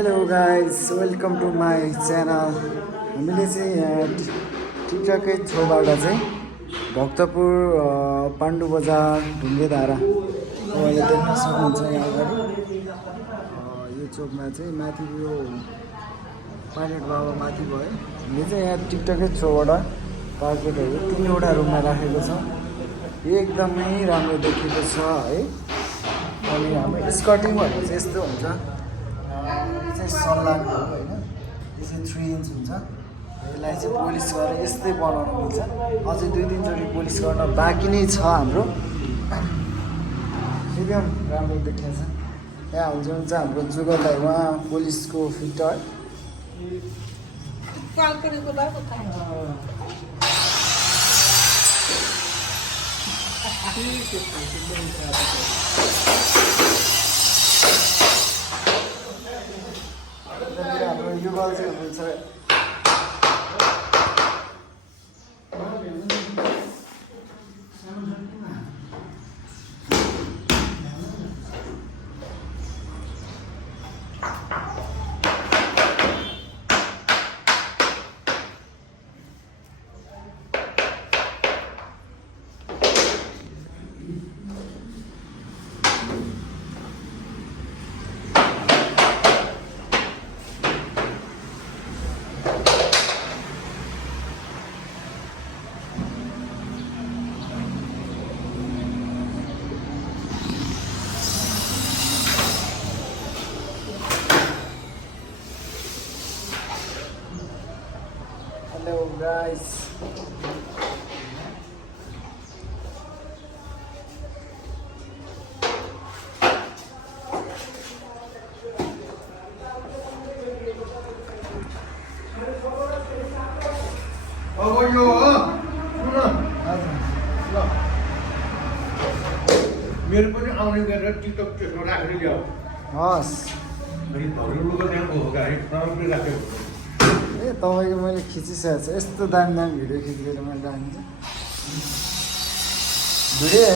Hello guys, welcome to my channel. हामीले चाहिँ यहाँ टिकटकै छेउबाट चाहिँ भक्तपुर पाण्डु बजार ढुङ्गेधारा अहिले देख्न सक्नुहुन्छ यहाँ अगाडि यो चोकमा चाहिँ माथि यो पाइलट बाबा माथि भयो। हामीले चाहिँ यहाँ टिकटकै छेउबाट कार्पेटहरू 3वटा रुममा राखेको छ। एकदमै राम्रो देखिएको छ है। अनि हाम्रो स्कर्टिङ भनेको चाहिँ यस्तो हुन्छ, यो चाहिँ सनलाइट हो होइन, यो चाहिँ 3 इन्च हुन्छ। यसलाई चाहिँ पोलिस गरेर यस्तै बनाउनु मिल्छ। अझै 2-3 चोटि पोलिस गर्न बाँकी नै छ हाम्रो। एकदम राम्रो देखिन्छ। यहाँ हुन्छ हाम्रो जुगललाई उहाँ पोलिसको फिल्टर हाम्रो युगल चाहिँ हुन्छ Hello guys. मेरो पनि आउने गरेर टिकटक त्यसमा राखेर ल्याऊ। हस् अनि धौरलुको त्यहाँको हो गाडी राम्रै राख्यो। ए तपाईँको मैले खिचिसकेको छ। यस्तो दामी भिडियो खिचेर मैले राखिदिन्छु भिडियो।